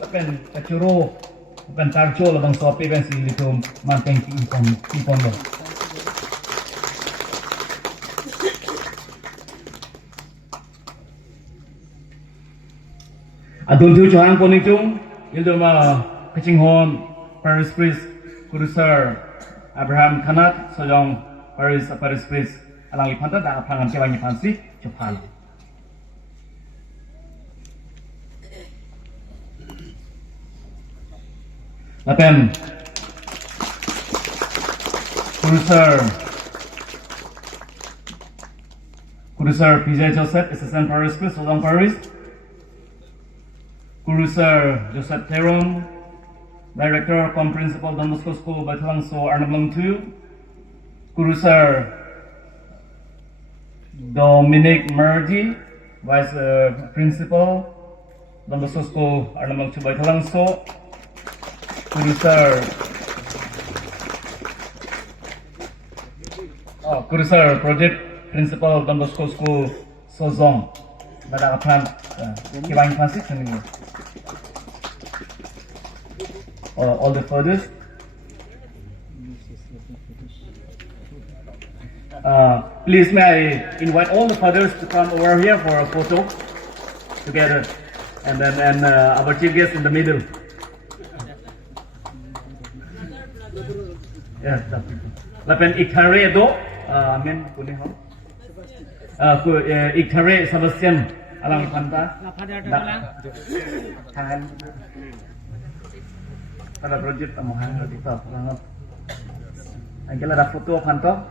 lapen kero bukan karcho labang sopi ben si litum manteng ipon lo. Adun tu chuang ponitung ildoma kachinghon Paris Priest Kurusar Abraham Kanat sojong Paris Priest alang ipanta da aphangan kewangi pansi chopal. Lapen Kurusar PJ Joseph Assistant Paris Priest sojong Paris. Kurusar Joseph Teron, Director cum Principal Don Bosco School Batalangso Arnablang 2. Kurusar Dominic Merdi, Vice Principal Don Bosco School Arnablang 2 Batalangso. Kurusar Project Principal Don Bosco School Sozong. Nada aphan kiwang pasi chuni. All the fathers. Please may I invite all the fathers to come over here for a photo together, and then our chief guest in the middle. Yes, lapen ikhare do amen kuni ho. Ikhare Sebastian alang panta. Tahan. Pada project tamuhan kita sangat. Angkela ada foto kantor.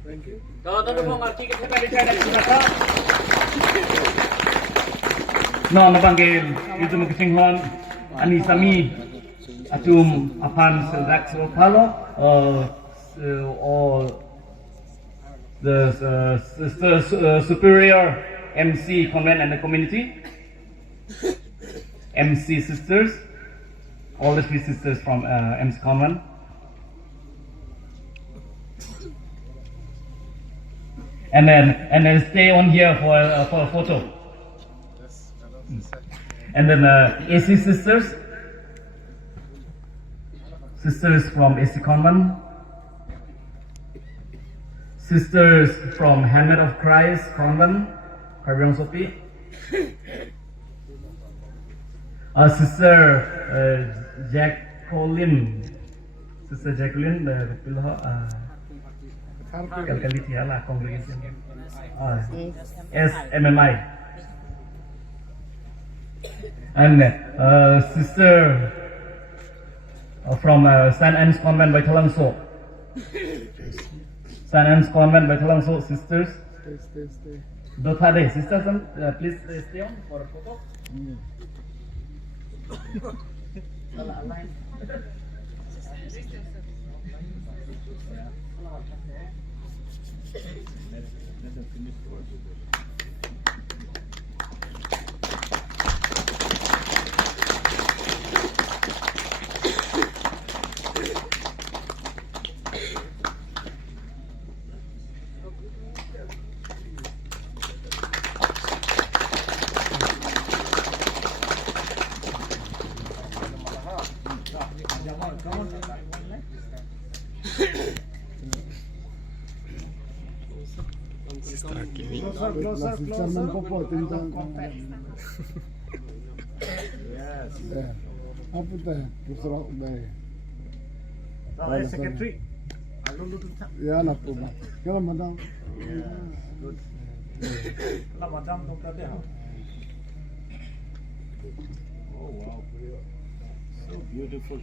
Thank you. No, nabanggil itu magkasinghan ani sami atum aphan seldak so palo or the superior MC convent and the community MC sisters, all the three sisters from MC convent. And then stay on here for a photo. And then AC sisters from AC convent, sisters from Handmaid of Christ convent, Karbi Anglong, sister Jacqueline, kali lah congregation SMMI, and sister from St. Anne's Convent by Talangso. St. Anne's Convent by Talangso sisters. Stay. Dothade sisters, please stay on for a photo. Closer. Yes. Apa tu? Kurusar baik. Secretary. Ya, nak pun. Kalau madam. Good. Lah madam tu tadi ha. Oh wow, so beautiful.